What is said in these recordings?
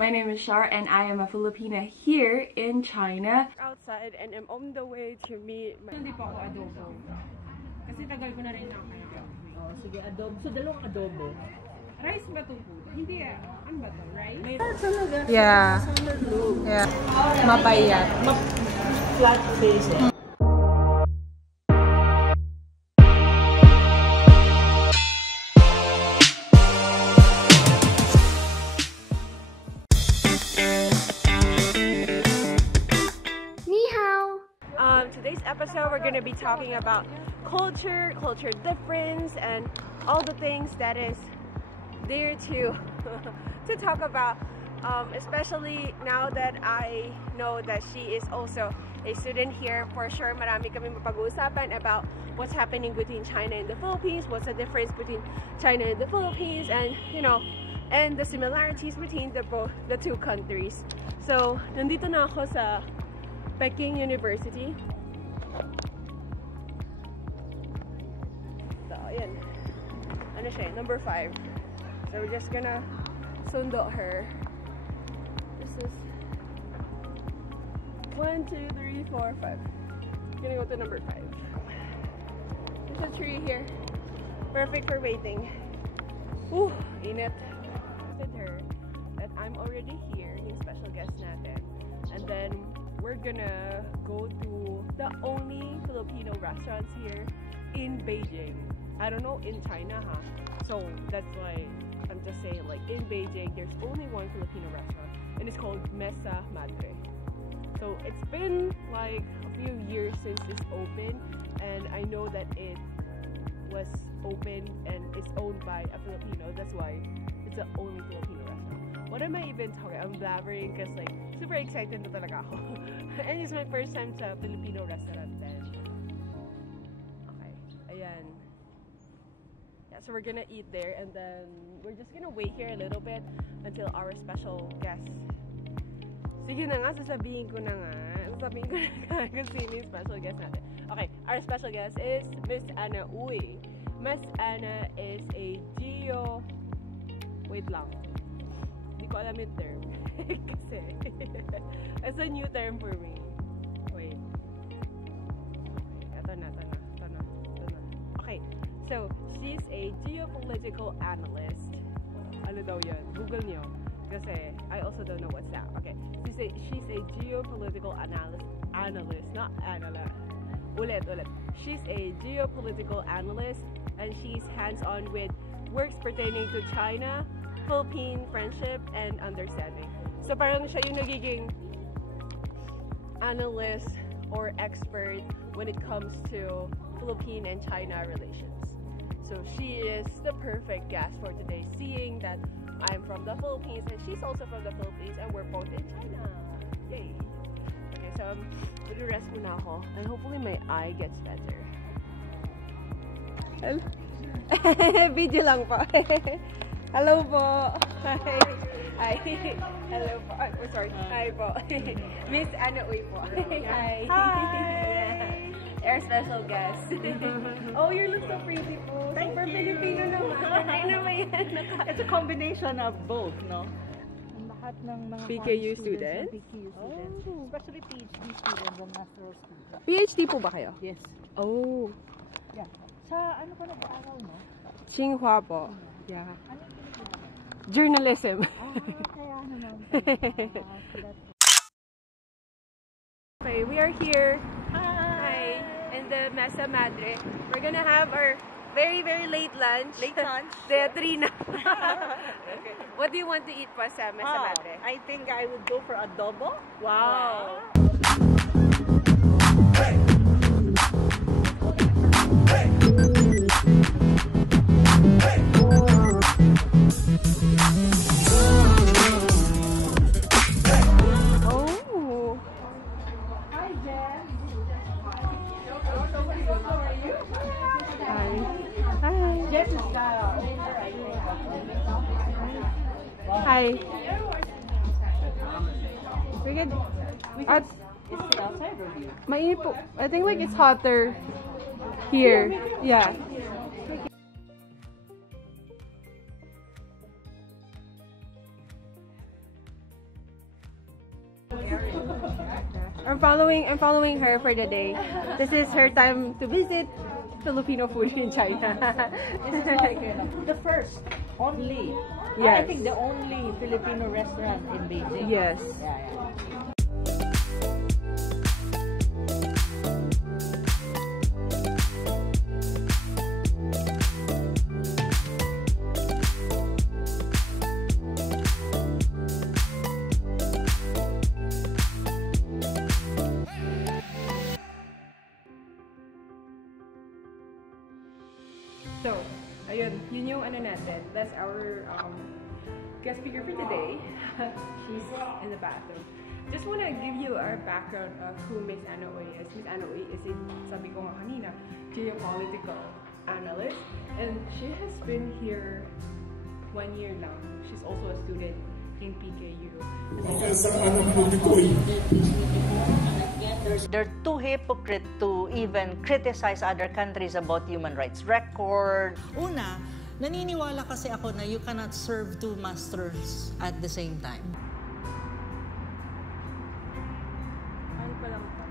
My name is Char and I am a Filipina here in China. Outside and I'm on the way to meet my... Hindi po ako adobo. Kasi tagal ko na rin ako. Oh, sige, adobo. So, dalawang adobo. Rice ba itong food? Hindi ano ba ito? Rice? Yeah. Yeah. Mapayat. Flat face. Today's episode, we're going to be talking about culture difference, and all the things that is there to talk about, especially now that I know that she is also a student here. For sure, marami kami mapag-uusapan about what's happening between China and the Philippines, what's the difference between China and the Philippines, and and the similarities between the two countries. So, nandito na ako sa Peking University. So, ayan. Ano siya? Number 5. So, we're just gonna sundo her. This is 1, 2, 3, 4, 5. Gonna go to number 5. There's a tree here. Perfect for waiting. Ooh, init. With her that I'm already here, yung special guest natin. And then we're gonna go to the only Filipino restaurants here in Beijing. I don't know in China, huh? So that's why I'm just saying, like, in Beijing, there's only one Filipino restaurant, and it's called Mesa Madre. So it's been like a few years since it's open, and I know that it was open and it's owned by a Filipino. That's why it's the only Filipino restaurant. What am I even talking? I'm blabbering because, like, super excited na talaga ako. And it's my first time sa Filipino restaurant then. Okay, ayan. Yeah, so we're gonna eat there, and then we're just gonna wait here a little bit until our special guest. Sige na nga, sasabihin ko na nga kung sino yung special guest natin. Okay, our special guest is Miss Anna Uy. Miss Anna is a wait lang. Hindi ko alam yung term. Kasi, it's a new term for me. Wait. Ito na. Okay, so, she's a geopolitical analyst. Ano daw yan? Google nyo. Kasi, I also don't know what's that. Okay, she's a geopolitical analyst, not analyst. Ulit. She's a geopolitical analyst, and she's hands-on with works pertaining to China, Philippine friendship, and understanding. So parang siya yung nagiging analyst or expert when it comes to Philippine and China relations. So she is the perfect guest for today, seeing that I'm from the Philippines and she's also from the Philippines, and we're both in China. Yay! Okay, so rest muna ako, and hopefully my eye gets better. Video lang po. Hello po. Hi. Hello po. Oh, sorry. Hi po. Miss Anna Uy po. Hi. Our special guest. Oh, you look so pretty po. Super Filipino naman. Ay naman yan. It's a combination of both, no? Lahat ng mga PKU students? PKU students. Especially PhD students and master's students. PhD po ba kayo? Yes. Oh. Yeah. Sa ano pa nag-aaral mo? Tsinghua po. Yeah. Ano yung pinag-aaral? Journalism. Kaya naman. Okay, we are here. Hi. In the Mesa Madre. We're gonna have our very late lunch. Late lunch? The 3 na. Okay. What do you want to eat pa sa Mesa Madre? I think I would go for adobo. Wow. Hi. We could. It's outside of you. Mainit po. I think like it's hotter here. Yeah. I'm following her for the day. This is her time to visit Filipino food in China. This is like the first, only. Yes. I think the only Filipino restaurant in Beijing. Yes. Yeah. So, ayun, yun yung ano natin. That's our guest speaker for today. She's in the bathroom. Just want to give you our background of who Miss Anna Uy is. Miss Anna Uy is a, sabi ko nga kanina, geopolitical analyst. And she has been here 1 year now. She's also a student in PKU. Professor Anna Malindog-Uy. They're too hypocrite to even criticize other countries about human rights record. Una, naniniwala kasi ako na you cannot serve two masters at the same time. Ano pa lang ito?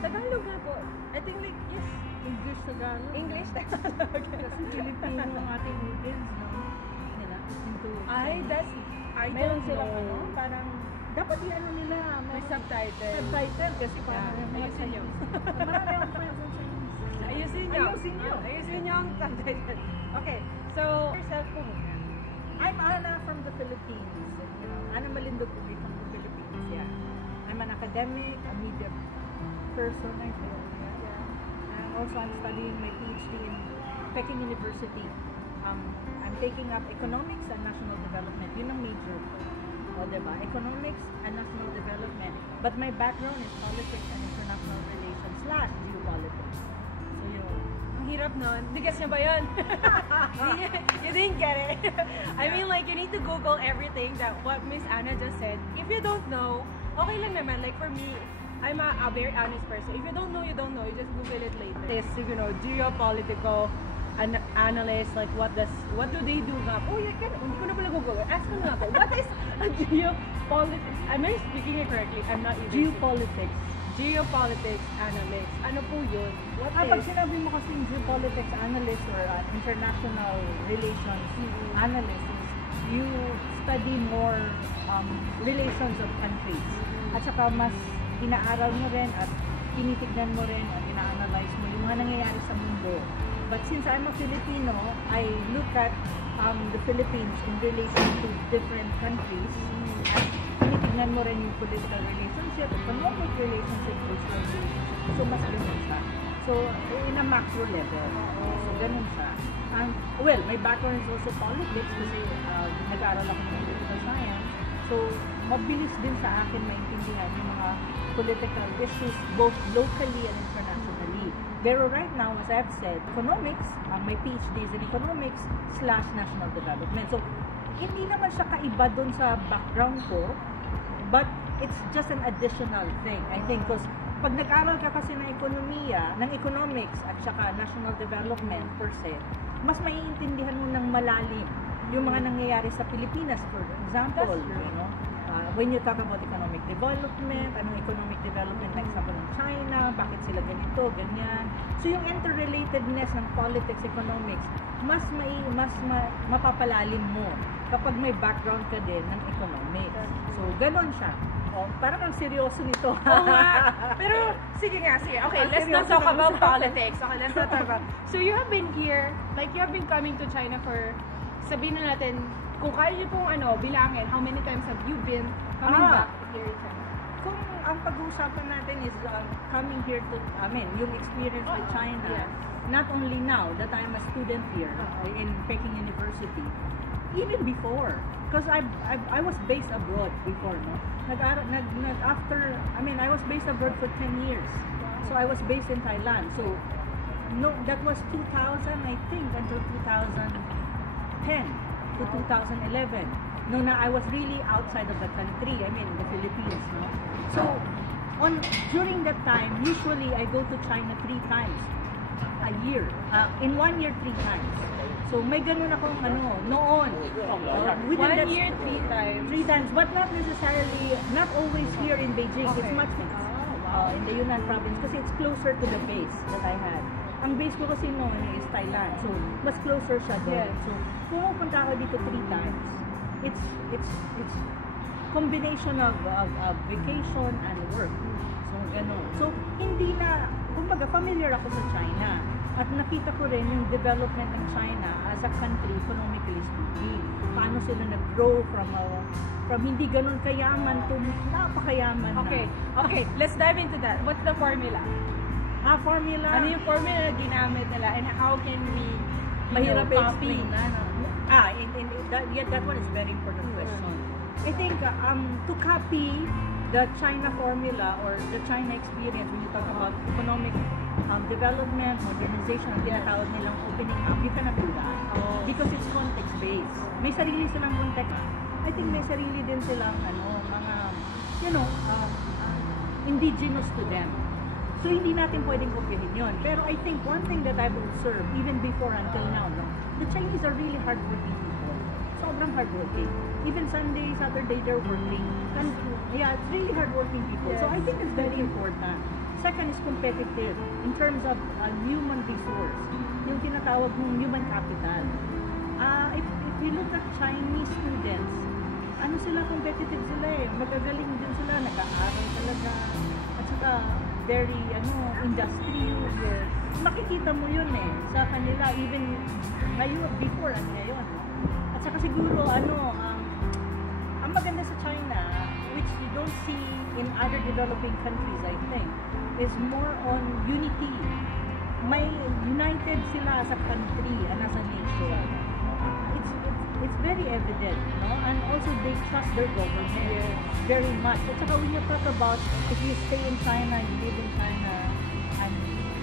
Tagalog nga po. I think like, yes. English Tagalog. English Tagalog. Kasi Filipino ang ating audience, no? Nila. don't Meron silang know. parang, dapat i-ano nila. May subtitle. Subtitle kasi parang Ayusin nyo. Marami akong friends on Chinese. Ayusin nyo. Ayusin nyo ang subtitle. Okay, so, yourself po muna. I'm Anna from the Philippines. You know, Anna Malindog-Uy from the Philippines, yeah. I'm an academic, a media person, I feel. And also, I'm studying my PhD in Peking University. I'm taking up economics and national development. Yun ang major ko. O, diba? Economics and national development. But my background is politics and international relations / geopolitics. So, yun. Ang hirap nun. Digas niya ba yun? You didn't get it. I mean, like, you need to Google everything that what Miss Anna just said. If you don't know, okay lang naman. Like, for me, I'm a very honest person. If you don't know, you don't know. You just Google it later. This, you know, geopolitical analyst, like, what do they do nga? Oh, yeah, hindi ko na pala Google. Ask ko nga po. What is a geopolitics? Am I speaking it correctly? I'm not even. Geopolitics. Geopolitics analyst. Ano po yun? What Pag is? sinabi mo kasi geopolitics analyst or international relations analyst, you study more relations of countries. At saka mas inaaral mo rin at tinitignan mo rin at ina-analyze mo yung mga nangyayari sa mundo. But since I'm a Filipino, I look at the Philippines in relation to different countries at tinitignan mo rin yung political relationship, economic relationship, cultural relationship. So, mas ganun siya. So, in a macro level. So, ganun siya. Well, my background is also politics kasi nag-aaral ako ng political science. So, mabilis din sa akin maintindihan yung mga political issues both locally and internationally. Pero right now, as I've said, economics, my PhD is in economics / national development. So, hindi naman siya kaiba dun sa background ko, but it's just an additional thing. I think because pag nag-aral ka kasi ng ekonomiya, ng economics at saka national development per se, mas maiintindihan mo ng malalim yung mga nangyayari sa Pilipinas, for example, you know, when you talk about economic development, anong economic development, like example ng China, bakit sila ganito, ganyan. So yung interrelatedness ng politics, economics, mas mapapalalim mo kapag may background ka din ng economics. So ganon siya. Oh, parang ang seryoso nito. Oo nga. Pero, sige nga, sige. Okay, let's not talk about politics. Okay, let's not talk about. So you have been here, like you have been coming to China for, sabihin na natin, kung kaya niyo pong bilangin, how many times have you been coming back here in China? Kung ang pag-uusapan natin is coming here to, yung experience with China, yes. Not only now that I'm a student here in Peking University, even before, because I was based abroad before, no? I was based abroad for 10 years. So I was based in Thailand. So no, that was 2000, I think, until 2010 to 2011. No, I was really outside of the country. I mean, the Philippines, no? So during that time, usually I go to China 3 times. a year. In 1 year, 3 times. So may ganun akong noon. Within 1 year, 3 times. 3 times, but not necessarily, not always here in Beijing. Okay. It's much in the Yunnan province kasi it's closer to the base that I had. Ang base ko kasi noon is Thailand, so mas closer siya doon. Yes. So pumupunta ako dito 3 times. It's combination of vacation and work. So ganun. So hindi na, kumbaga familiar ako sa China. At nakita ko rin yung development ng China as a country, economically speaking. Paano sila nag-grow from hindi ganun kayaman to napakayaman na. Okay, let's dive into that. What's the formula? Formula? Ano yung formula na ginamit nila and how can we Mahirap copy? explain. That one is very important question. I think to copy the China formula or the China experience when you talk about economic development, modernization, ang tinatawag nilang opening up, you cannot do that. Because it's context-based. May sarili silang context. I think may sarili din silang mga, indigenous to them. So, hindi natin pwedeng kopyahin yun. Pero I think one thing that I've observed, even before until now, the Chinese are really hardworking people. Sobrang hardworking. Even Sunday, Saturday, they're working. And, yeah, it's really hardworking people. Yes. So, I think it's very important. Second is competitive in terms of human resource. Yung tinatawag mong human capital. If you look at Chinese students, sila, competitive sila eh. Magagaling din sila, nag-aaral talaga. At saka, very, industrious. Yes. Makikita mo yun eh, sa kanila, even ngayon, before and ngayon. At saka siguro, ang maganda sa China, which you don't see in other developing countries, I think, is more on unity. May united sila as a country and as a nation. It's very evident, no? And also they trust their government very much. At saka when you talk about if you stay in China, you live in China, and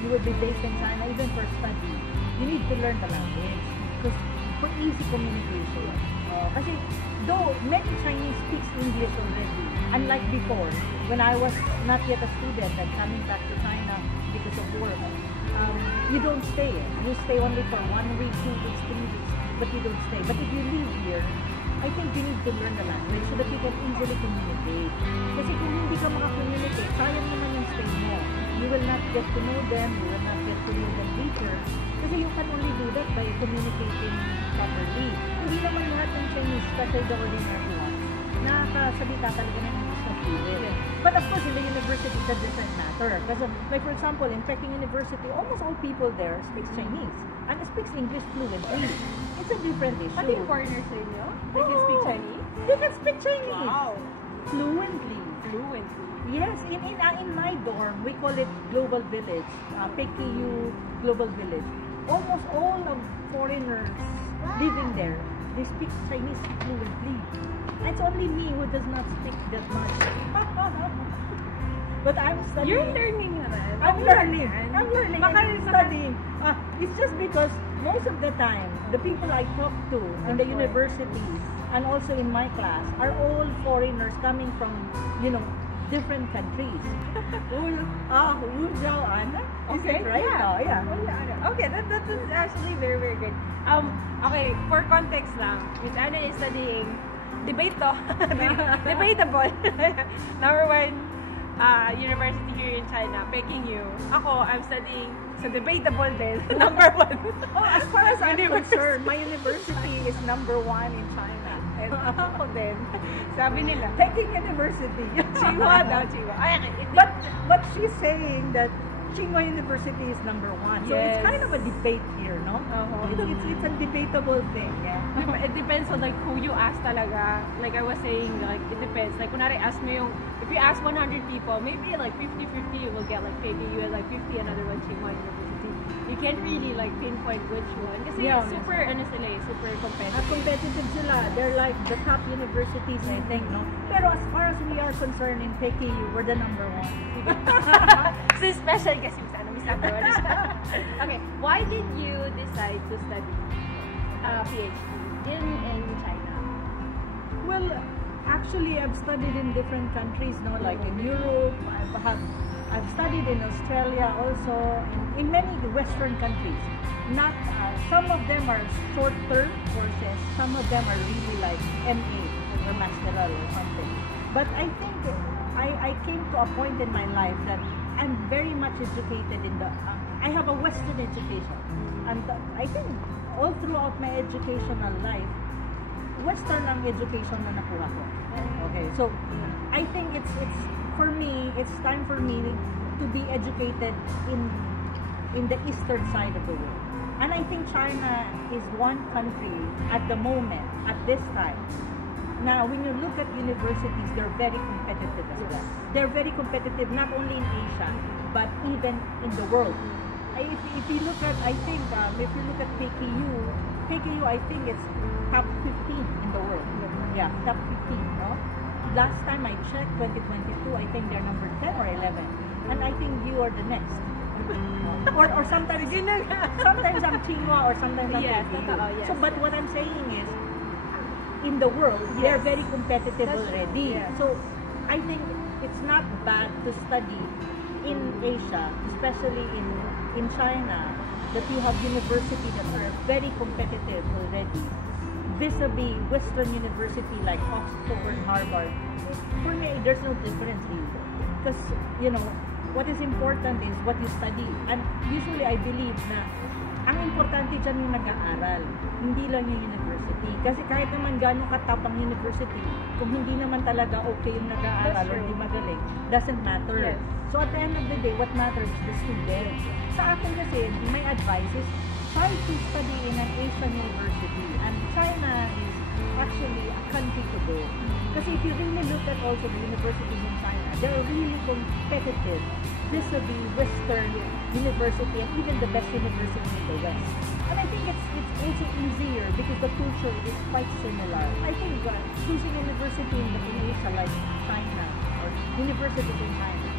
you will be based in China, even for study, you need to learn the language because for easy communication. Kasi though many Chinese speak English already, unlike before, when I was not yet a student and coming back to China because of work, you don't stay. You stay only for 1 week, 2 weeks, 3 weeks, but you don't stay. But if you live here, I think you need to learn the language so that you can easily communicate. Kasi kung hindi ka maka-communicate, sayang naman yung stay mo. You will not get to know them, you will not get to know them later. Kasi you can only do that by communicating properly. Hindi naman lahat ng Chinese, especially the ordinary ones, nakakasalita talaga ng English na fluent. But of course, in the university, that doesn't matter. Because, like for example, in Peking University, almost all people there speak Chinese and speaks English fluently. It's a different issue. Pati foreigners sa inyo? They can speak Chinese? They can speak Chinese. Wow. Fluently. Yes, in my dorm, we call it Global Village, PKU Global Village. Almost all of foreigners living there, they speak Chinese fluently. It's only me who does not speak that much. But I'm studying. You're learning naman. I'm learning. Baka I'm studying. It's just because most of the time, the people I talk to in the university and also in my class are all foreigners coming from, different countries. Anna? Is Okay, it right? yeah. Oh, yeah. Okay, that is actually very, very good. Okay, for context lang, Miss Anna is studying debate to. Debatable. Number 1 university here in China, Peking U. Ako, I'm studying sa debatable din. Number 1. As far as I'm concerned, my university is number 1 in China. And ako din. Sabi nila, Peking University. Tsinghua daw, Tsinghua. Ay, But she's saying that Tsinghua University is number 1. So it's Yes. kind of a debate here, no? It's a debatable thing, yeah. It depends on like who you ask talaga. Like I was saying, like it depends. Like kunwari ask mo yung, if you ask 100 people, maybe like 50-50 you will get like PKU and like 50 another one Tsinghua University. You can't really like pinpoint which one. Kasi super, super competitive. Competitive sila. They're like the top universities, I think, no? Pero as far as we are concerned in Peking, we're the number 1. So special kasi sana Miss number 1 is Okay, why did you decide to study PhD in China? Well, actually, I've studied in different countries, no? Like in Europe, I have I've studied in Australia also, in many Western countries. Not some of them are short-term courses, some of them are really like MA or masteral or something. But I think I came to a point in my life that I'm very much educated in the. I have a Western education, and I think all throughout my educational life, Western ang education na nakuha ko. Okay, so I think it's for me, it's time for me to be educated in the eastern side of the world. And I think China is one country at the moment, at this time. Now, when you look at universities, they're very competitive as well. They're very competitive not only in Asia, but even in the world. If you look at, I think, if you look at PKU, I think it's top 15 in the world. Yeah, top 15, no? Last time I checked, 2022, I think they're number 10 or 11. And I think you are the next. or sometimes I'm Tsinghua or sometimes I'm PKU. yes. So, but what I'm saying is, in the world, they're very competitive already. Yeah. So, I think it's not bad to study in Asia, especially in China, that you have universities that are very competitive already, vis-a-vis Western university like Oxford and Harvard. For me, there's no difference really. Because, you know, what is important is what you study. And usually, I believe na ang importante dyan yung nag-aaral, hindi lang yung university. Kasi kahit naman gano'ng katapang university, kung hindi naman talaga okay yung nag-aaral or hindi magaling, doesn't matter. Yes. So at the end of the day, what matters is the student. Sa akin kasi, my advice is try to study in an Asian university. And China is actually a country to go. Kasi if you really look at also the universities in China, they're really competitive vis-a-vis Western university and even the best university in the West. And I think it's also easier because the culture is quite similar. I think choosing university in Asia like China or universities in China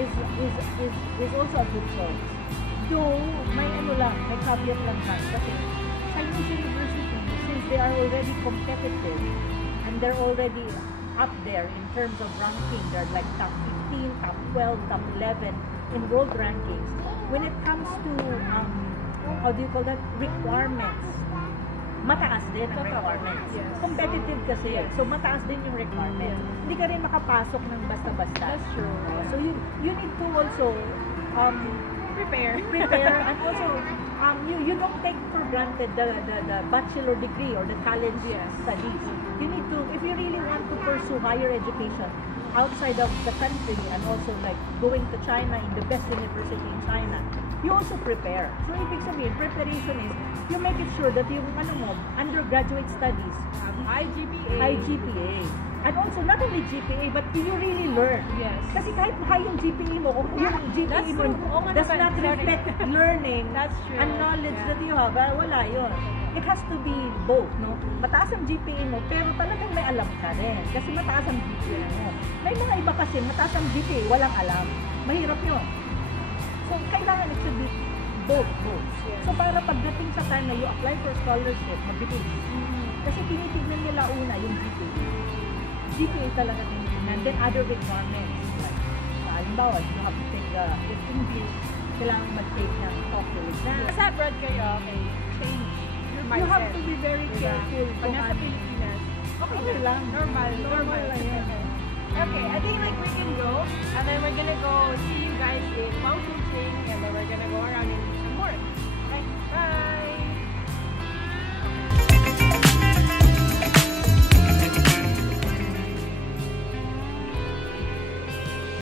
is also a good choice. Though, may caveat lang tayo kasi Chinese universities, since they are already competitive and they're already up there in terms of ranking, they're like top 15, top 12, top 11 in world rankings. When it comes to, how do you call that, requirements, mataas din ang requirements. Yes. Competitive kasi, so mataas din yung requirements. Hindi ka rin makapasok ng basta-basta. That's true. So you need to also Prepare and also you don't take for granted the bachelor degree or the college studies. You need to, if you really want to pursue higher education outside of the country and also like going to China in the best university in China, you also prepare. So ibig sabihin, preparation is you make it sure that yung undergraduate studies high GPA. And also, not only GPA, but you really learn. Yes. Kasi kahit high yung GPA mo, kung yung GPA mo does not reflect learning and knowledge that you have, wala yun. It has to be both, no? Mataas ang GPA mo, pero talagang may alam ka rin. Kasi mataas ang GPA mo. May mga iba kasi, mataas ang GPA, walang alam. Mahirap yun. So, kailangan it should be both. Yes. So, para pagdating sa time na you apply for scholarship, mabilis. Kasi tinitignan nila una yung GPA talaga tinitignan. Then other requirements. Like, halimbawa, you have to take if English, kailangan mag-take ng TOEFL exam. Sa abroad kayo, okay, change your mindset. You have to be very careful. Pag nasa Pilipinas, okay lang. Normal lang yan. Okay, I think like we can go, and then we're gonna go see you guys in Mountain King, and then we're gonna go around in